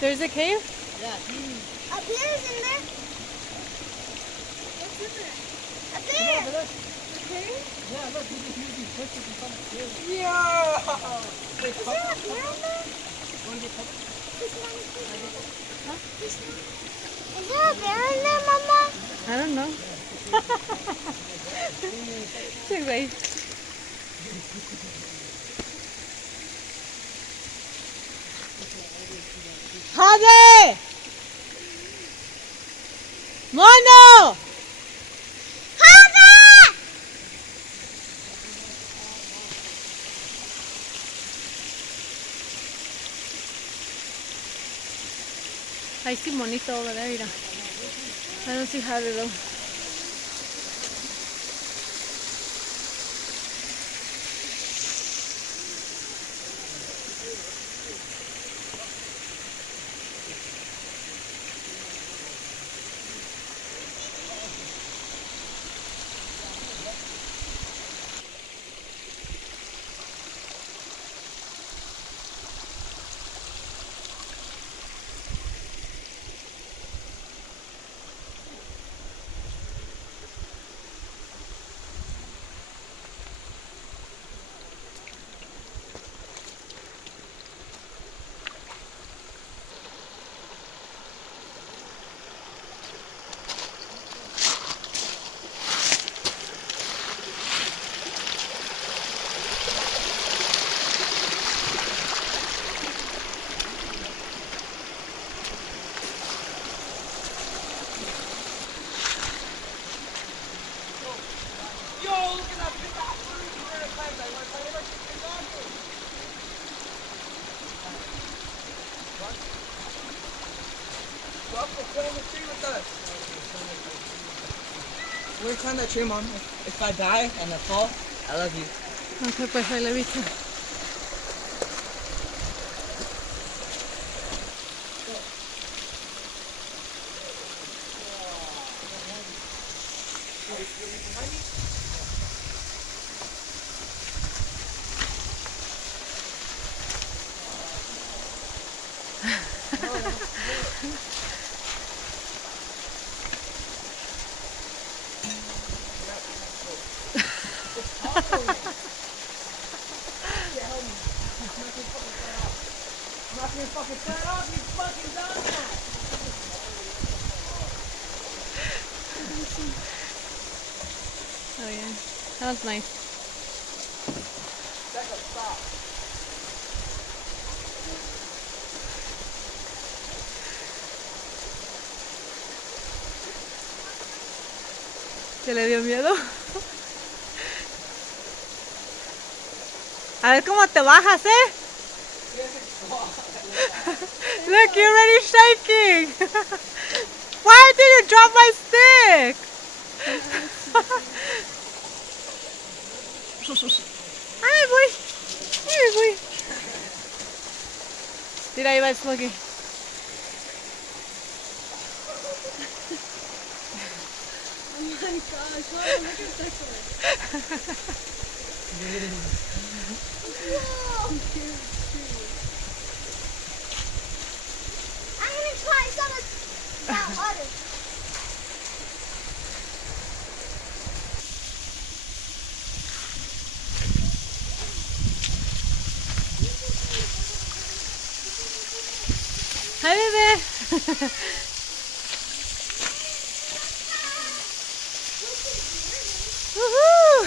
There's a cave? Yeah. Up here is in there. What's in there? Up there. The cave? Yeah, look, you just use these pictures and come here. Is Yeah! there a bear in there? Want to get covered? Huh? Is there a bear in there, Mama? I don't know. Sí, güey. ¡Jade! ¡Mono! I see monito over there, mira. I don't see Jade though. We're trying that tree, Mom. If I die and I fall, I love you. Ok, pues ahí lo he visto. I'm not gonna fucking turn off, you fucking dumbass! Oh yeah, that was nice. Becca, stop. ¿Se le dio miedo? A ver cómo te bajas, ¿eh? Look, you're already shaking. Why did you drop my stick? Ay, voy. Ay, voy. Mira, ahí va el Smokey. Oh my gosh, Mama, look at this Whoa! I'm gonna try some of that water. Hi, bebé. Woohoo!